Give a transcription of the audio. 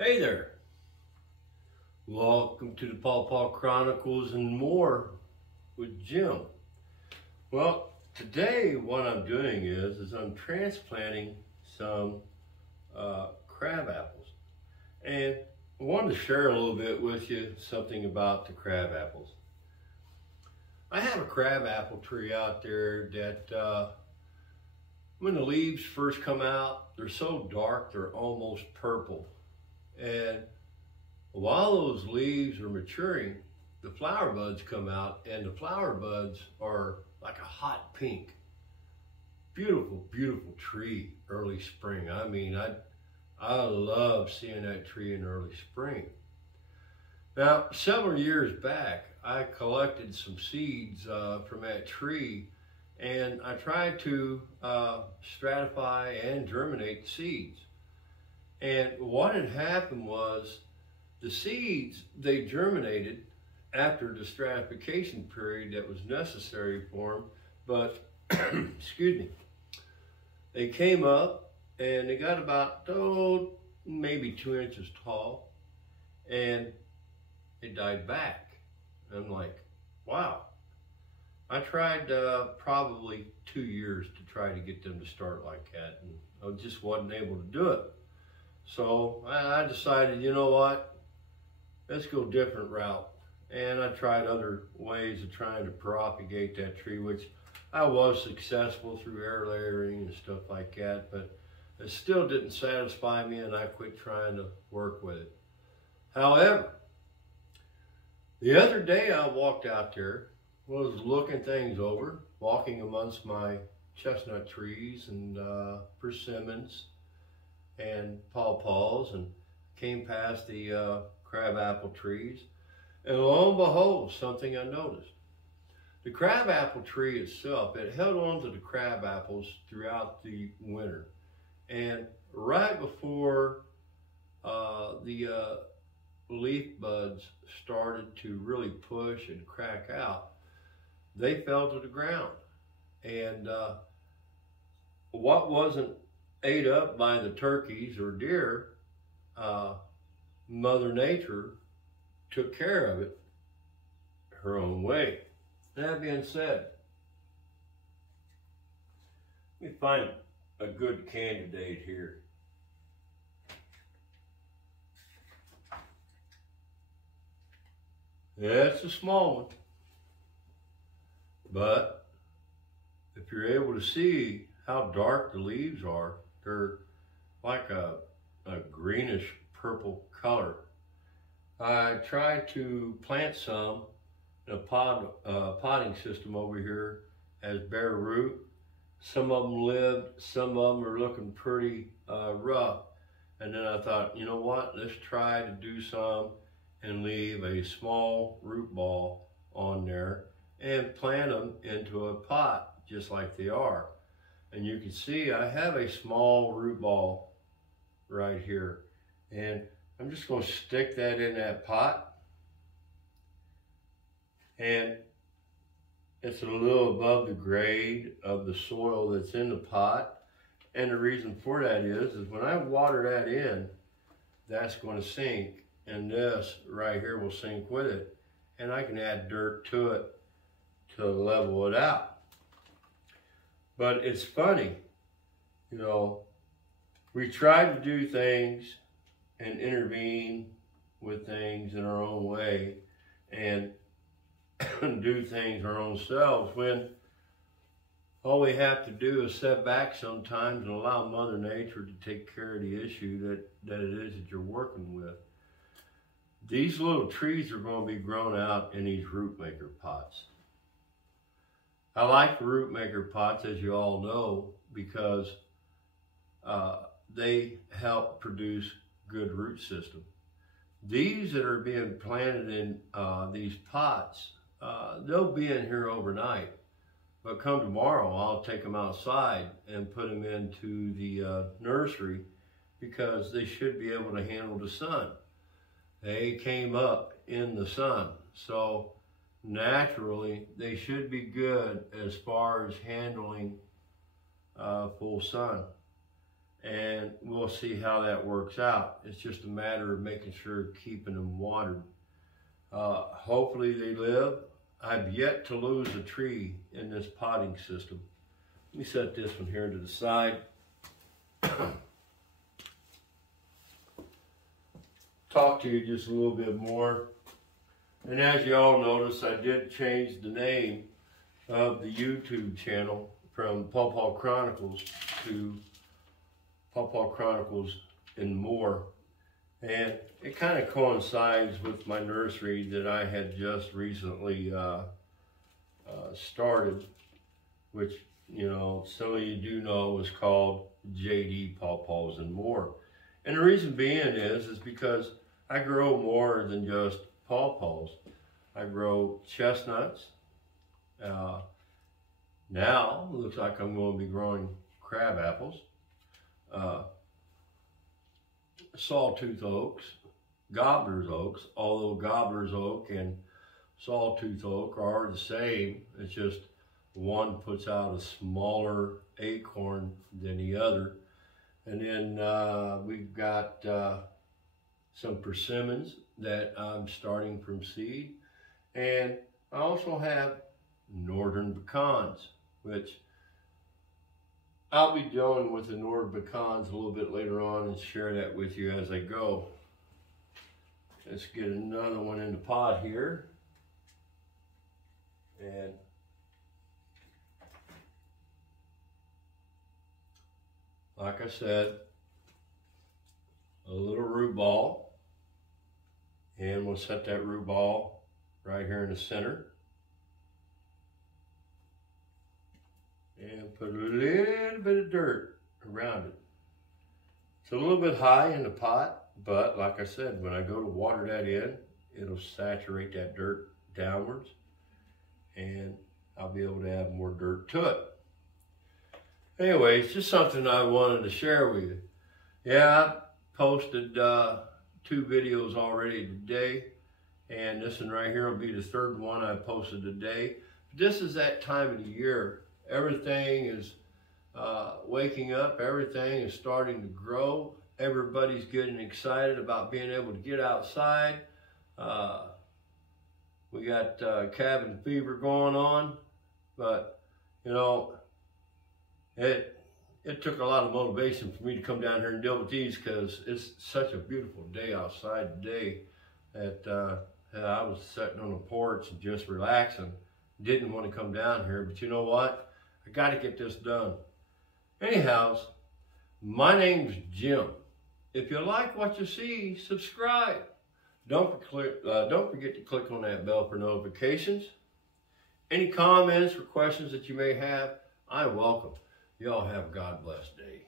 Hey there, welcome to the Paw Chronicles and more with Jim. Well, today what I'm doing is I'm transplanting some crab apples, and I wanted to share a little bit with you something about the crab apples. I have a crab apple tree out there that when the leaves first come out, they're so dark they're almost purple. And while those leaves are maturing, the flower buds come out, and the flower buds are like a hot pink. Beautiful, beautiful tree early spring. I mean, I love seeing that tree in early spring. Now, several years back, I collected some seeds from that tree, and I tried to stratify and germinate the seeds. And what had happened was the seeds, they germinated after the stratification period that was necessary for them, but, excuse me, they came up and they got about, maybe 2 inches tall, and they died back. I'm like, wow. I tried probably 2 years to try to get them to start like that, and I just wasn't able to do it. So I decided, you know what, let's go a different route. And I tried other ways of trying to propagate that tree, which I was successful through air layering and stuff like that, but it still didn't satisfy me, and I quit trying to work with it. However, the other day I walked out there, was looking things over, walking amongst my chestnut trees and persimmons and pawpaws, and came past the crabapple trees, and lo and behold, something I noticed. The crabapple tree itself, it held on to the crab apples throughout the winter, and right before the leaf buds started to really push and crack out, they fell to the ground. And what wasn't ate up by the turkeys or deer, Mother Nature took care of it her own way. That being said, let me find a good candidate here. That's a small one, but if you're able to see how dark the leaves are, they're like a greenish purple color. I tried to plant some in a potting system over here as bare root. Some of them lived, some of them are looking pretty rough. And then I thought, you know what, let's try to do some and leave a small root ball on there and plant them into a pot just like they are. And you can see I have a small root ball right here, and I'm just going to stick that in that pot, and it's a little above the grade of the soil that's in the pot. And the reason for that is when I water that in, that's going to sink, and this right here will sink with it, and I can add dirt to it to level it out. But it's funny, you know, we try to do things and intervene with things in our own way and do things our own selves, when all we have to do is step back sometimes and allow Mother Nature to take care of the issue that it is that you're working with. These little trees are going to be grown out in these root maker pots. I like the root maker pots, as you all know, because they help produce good root system. These that are being planted in these pots, they'll be in here overnight, but come tomorrow I'll take them outside and put them into the nursery, because they should be able to handle the sun. They came up in the sun, so naturally they should be good as far as handling full sun. and we'll see how that works out. It's just a matter of making sure keeping them watered. Hopefully they live. I've yet to lose a tree in this potting system. Let me set this one here to the side. Talk to you just a little bit more. And as you all notice, I did change the name of the YouTube channel from Paw Chronicles to Paw Chronicles and More. And it kind of coincides with my nursery that I had just recently started, which, you know, some of you do know was called JD Pawpaws and More. And the reason being is because I grow more than just pawpaws. I grow chestnuts. Now, it looks like I'm going to be growing crabapples. Sawtooth oaks, gobbler's oaks, although gobbler's oak and sawtooth oak are the same. It's just one puts out a smaller acorn than the other. And then we've got some persimmons that I'm starting from seed. And I also have northern pecans, which I'll be dealing with the northern pecans a little bit later on and share that with you as I go. Let's get another one in the pot here. And like I said, a little root ball. And we'll set that root ball right here in the center. And put a little bit of dirt around it. It's a little bit high in the pot, but like I said, when I go to water that in, it'll saturate that dirt downwards, and I'll be able to add more dirt to it. Anyway, it's just something I wanted to share with you. Yeah, I posted 2 videos already today, and this one right here will be the 3rd one I posted today. This is that time of the year. Everything is waking up. Everything is starting to grow. Everybody's getting excited about being able to get outside. We got cabin fever going on, but you know, it took a lot of motivation for me to come down here and deal with these, because it's such a beautiful day outside today that I was sitting on the porch and just relaxing. Didn't want to come down here, but you know what? I got to get this done. Anyhow, my name's Jim. If you like what you see, subscribe. Don't forget to click on that bell for notifications. Any comments or questions that you may have, I welcome. Y'all have a God bless day.